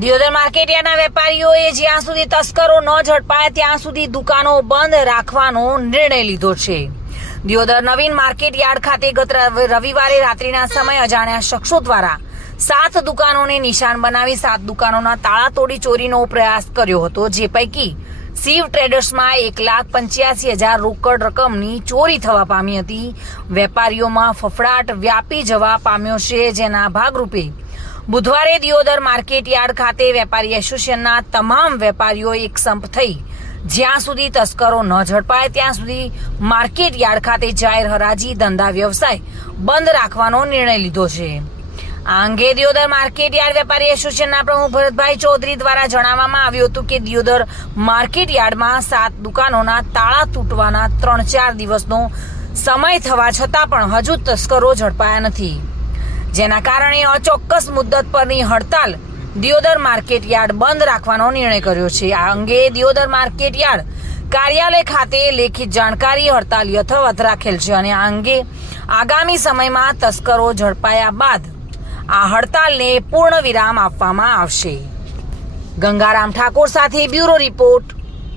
દિયોદર માર્કેટયાર્ડના વેપારીઓએ જ્યાં સુધી તસ્કરો ન ઝડપાય ત્યાં સુધી દુકાનો બંધ રાખવાનો નિર્ણય લીધો છે। દિયોદર નવીન માર્કેટયાર્ડ ખાતે ગત રવિવારે રાત્રિના સમયે અજાણ્યા શખ્સો દ્વારા 7 દુકાનોને નિશાન બનાવી 7 દુકાનોના તાળા તોડી ચોરીનો પ્રયાસ કર્યો હતો, જે પૈકી શિવ ટ્રેડર્સમાં 1,85,000 રોકડ રકમની ચોરી થવા પામી હતી। વેપારીઓમાં ફફડાટ વ્યાપી જવા પામ્યો છે, જેના ભાગરૂપે બુધવારે દિયોદર માર્કેટયાર્ડ ખાતે વેપારી એસોસિએશનના તમામ વેપારીઓ એક સંપ થઈ જ્યાં સુધી તસ્કરો ન ઝડપાય ત્યાં સુધી માર્કેટયાર્ડ ખાતે જાહેર હરાજી ધંધા વ્યવસાય બંધ રાખવાનો નિર્ણય લીધો છે। આ અંગે દિયોદર માર્કેટયાર્ડ વેપારી એસોસિએશનના પ્રમુખ ભરતભાઈ ચૌધરી દ્વારા જણાવવામાં આવ્યું હતું કે દિયોદર માર્કેટયાર્ડમાં 7 દુકાનોના તાળા તૂટવાના 3-4 દિવસનો સમય થવા છતાં પણ હજુ તસ્કરો ઝડપાયા નથી, જેના કારણે અચોક્કસ મુદ્દત પરની હડતાલ દિયોદર માર્કેટયાર્ડ બંધ રાખવાનો નિર્ણય કર્યો છે। આ અંગે દિયોદર માર્કેટયાર્ડ કાર્યાલય ખાતે લેખિત જાણકારી હડતાલ યથાવત રાખેલ છે અને આ અંગે આગામી સમયમાં તસ્કરો ઝડપાયા બાદ આ હડતાલને પૂર્ણ વિરામ આપવામાં આવશે। ગંગારામ ઠાકોર સાથે bureau report,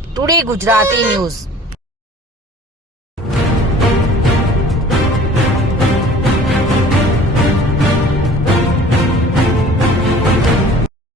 today Gujarati news.